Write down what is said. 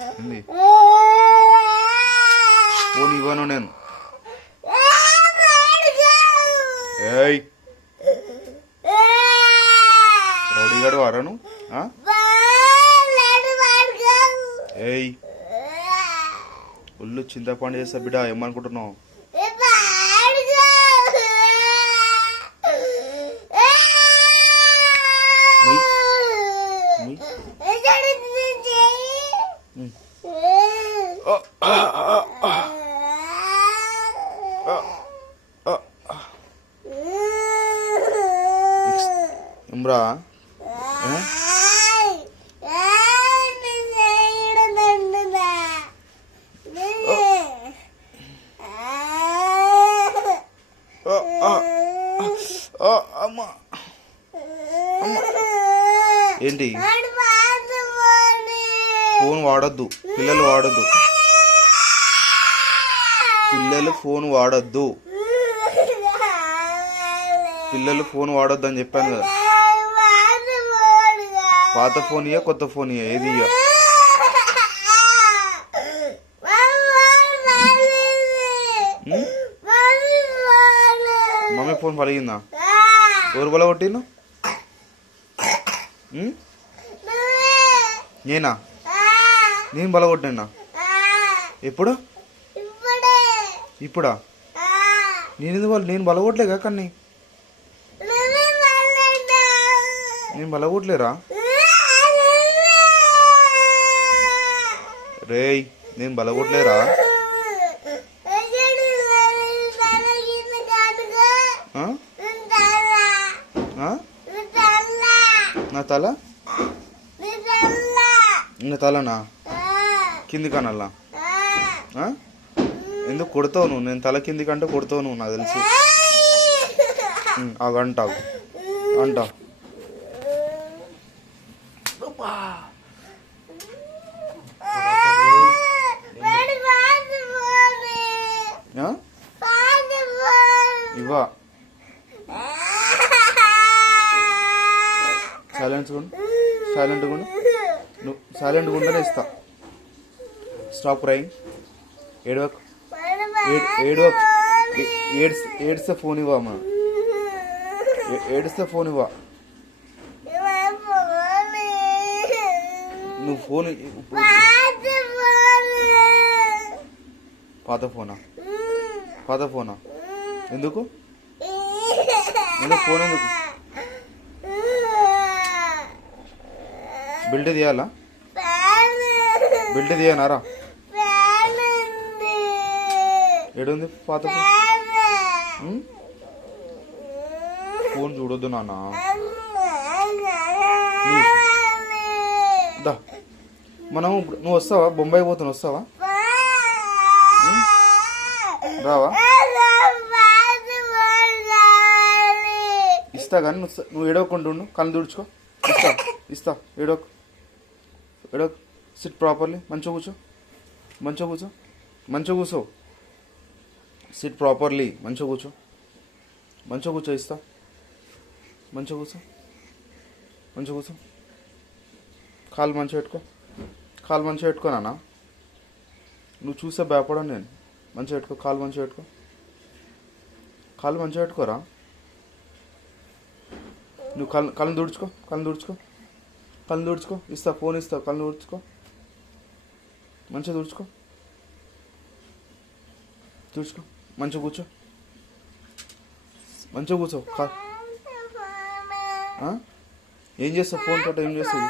ఏంది ఫోన్ ఇవ్వను నేను. ఏయ్ రౌడీగాడు వారాను. ఏయ్ ఒళ్ళు చింతపండు చేస్తా బిడ్డ, ఏమనుకుంటున్నావు? ఇమ్రా అమ్మా ఏంటి? ఫోన్ వాడొద్దు, పిల్లలు వాడొద్దు, పిల్లలు ఫోన్ వాడొద్దు, పిల్లలు ఫోన్ వాడొద్దు అని చెప్పాను కదా. పాత ఫోన్ ఇయ్య, కొత్త ఫోన్ ఇయ్య, ఏది ఇయ్య. మమ్మీ ఫోన్ పలిగిందా? ఎవరు బల కొట్టిను? నేనా? నేను బల కొట్టినా? ఎప్పుడు? ఇప్పుడా? నేను బలగొట్టలేగా కన్నీ, నేను బలగొట్టలేరా? రేయ్ నేను బలగొట్టలేరా? నా తల, నా తలనా కింది కనల్లా? ఎందుకు కొడతావు నువ్వు? నేను తల కింది కంటే కొడతావు నువ్వు, నాకు తెలుసు. అంటావు అంటావు. ఇవ్వా సైలెంట్గా ఉండు. నువ్వు సైలెంట్గా ఉండనే ఇస్తా. Stop crying. ఏడిస్తే ఫోన్ ఇవ్వ అమ్మా, ఏడిస్తే ఫోన్ ఇవ్వ. నువ్వు ఫోన్ పాత ఫోనా? పాత ఫోనా? ఎందుకు ఫోన్ ఎందుకు? బిల్డ్ తీయాలా? బిల్డ్ తీయనారా? ఏడుంది పాత ఫోన్? ఫోన్ చూడొద్దు నాన్న. దా మనం నువ్వు వస్తావా? బొంబాయి పోతున్నా, వస్తావా? రావా? ఇస్తా కానీ నువ్వు ఏడవకుండా ఉండు, కళ్ళు తుడుచుకో. ఇస్తా ఏడోకు. SIT properly. మంచిగా కూర్చో. SIT properly. మంచిగా కూర్చో. ఇస్తా. మంచిగా కూర్చో. కాలు మంచిగా పెట్టుకో నాన్న. నువ్వు చూసే భయపడను నేను. మంచిగా పెట్టుకో, కాలు మంచిగా పెట్టుకోరా. నువ్వు కళ్ళు తుడుచుకో. ఇస్తా, ఫోన్ ఇస్తా. కళ్ళు తుడుచుకో, మంచిగా తుడుచుకో. మంచిగా కూర్చో. ఏం చేస్తావు? ఫోన్ తోట ఏం చేస్తుంది?